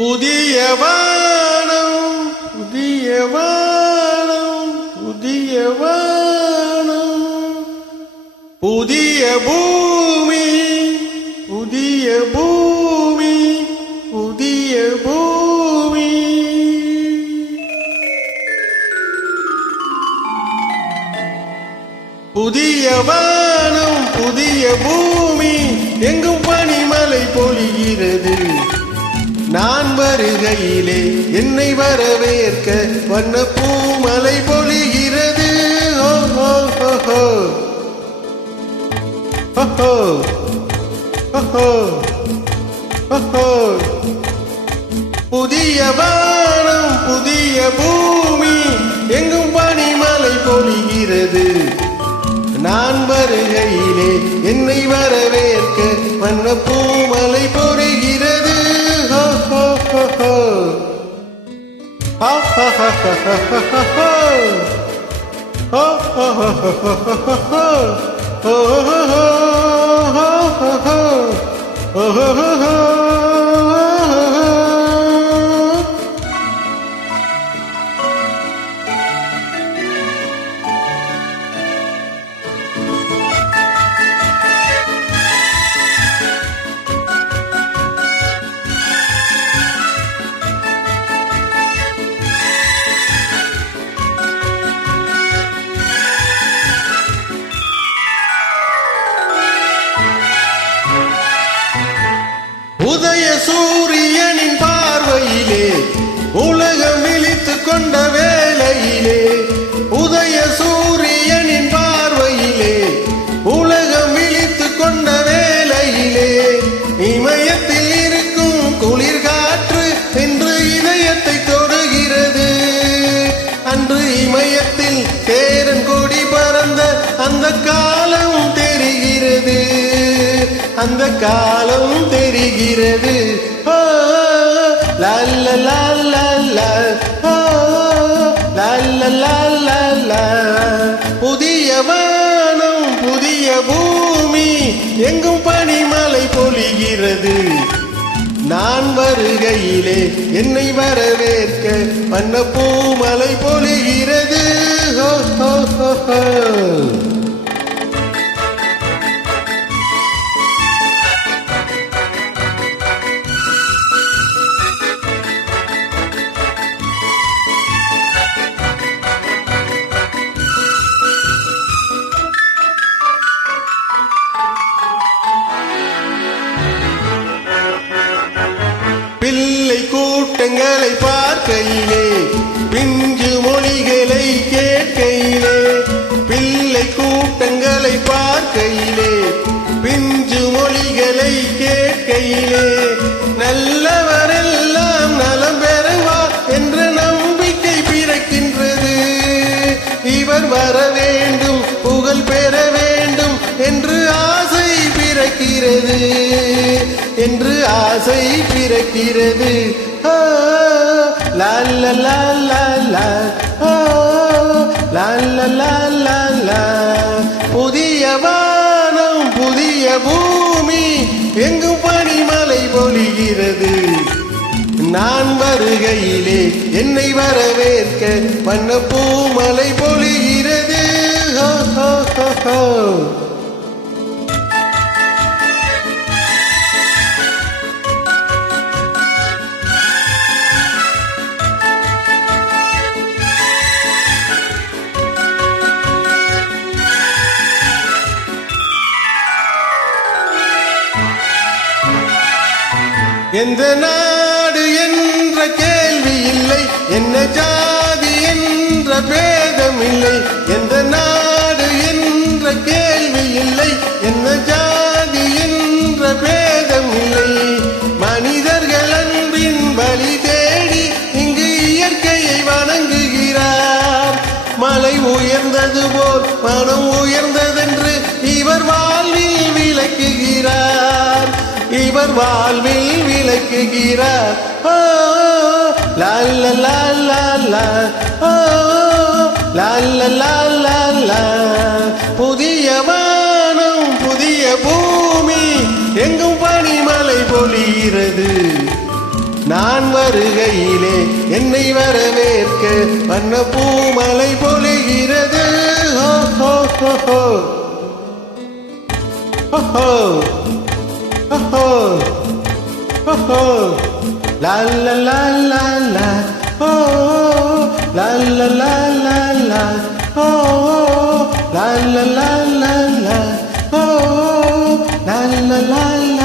புதிய வானம் புதிய வானம் புதிய வானம். புதிய பூமி புதிய பூமி புதிய பூமி. புதிய வானம் புதிய பூமி எங்கும் பனிமலை பொழிகிறது. நான் வருகையிலே என்னை வரவேற்க வண்ண பூமலை பொழிகிறது. புதிய வானம் புதிய பூமி எங்கும் பனிமலை பொழிகிறது. நான் வருகையிலே என்னை வரவேற்க வண்ண பூமலை போ Oh, உதய சூரியனின் பார்வையிலே உலகம் விழித்துக் கொண்ட வேளையிலே உதய சூரியனின் பார்வையிலே உலகம் விழித்துக் கொண்ட வேளையிலே இமயத்தில் இருக்கும் குளிர் காற்று என்று இதயத்தை தொடுகிறது. அன்று இமயத்தில் தேரன் கொடி பறந்த அந்த காலம் அந்த காலம் தெரிகிறது ஓ, லா, லா, லா. ஓ, லா, புதிய வானம் புதிய பூமி எங்கும் பனிமலை பொழிகிறது நான் வருகையிலே என்னை வரவேற்க வண்ண பூமலை பொழிகிறது ஹோ, ஹோ, ஹோ, ஹோ. பிஞ்சு மொழிகளை கேட்கையிலே பிள்ளை கூட்டங்களை பார்க்கையிலே பிஞ்சு மொழிகளை கேட்கையிலே நல்லவரெல்லாம் நலம் பெறுவா என்ற நம்பிக்கை பிறக்கின்றது. இவர் வர வேண்டும் புகழ் பெற வேண்டும் என்று ஆசை பிறக்கிறது. என்று ஆசை பிறக்கிறது. ஆ, லா, லா, லா, லா, லா. ஆ, லா, லா, லா, புதிய வானம் புதிய பூமி எங்கும் பனிமலை பொழிகிறது. நான் வருகையிலே என்னை வரவேற்க வண்ண பூமலை பொழிகிறது. ஹோ, ஹோ, ஹோ, எந்த நாடு என்ற கேள்வி இல்லை என்ன ஜாதி என்ற பேதம் இல்லை எந்த நாடு என்ற கேள்வி இல்லை என்ன ஜாதி என்ற பேதம் இல்லை மனிதர்கள் அன்பின் வழி தேடி இங்கு இயற்கையை வணங்குகிறார். மலை உயர்ந்தது போல் மனம் உயர்ந்ததென்று இவர் வாழ்வில் விளக்குகிறார். இவர் வாழ்வில் விளக்குகிறார். ஓ, லா, லா, லா, லா, லா, புதிய வானம் புதிய பூமி எங்கும் பனிமலை பொழிகிறது. நான் வருகையிலே என்னை வரவேற்க வண்ண பூமலை பொழிகிறது. ஹோ, ஹோ, ஹோ, ஹோ. ஹோ, oh, oh, oh, la la la la la, oh, oh, la la la la la, oh, oh, la la la la la, oh, oh, la la la la.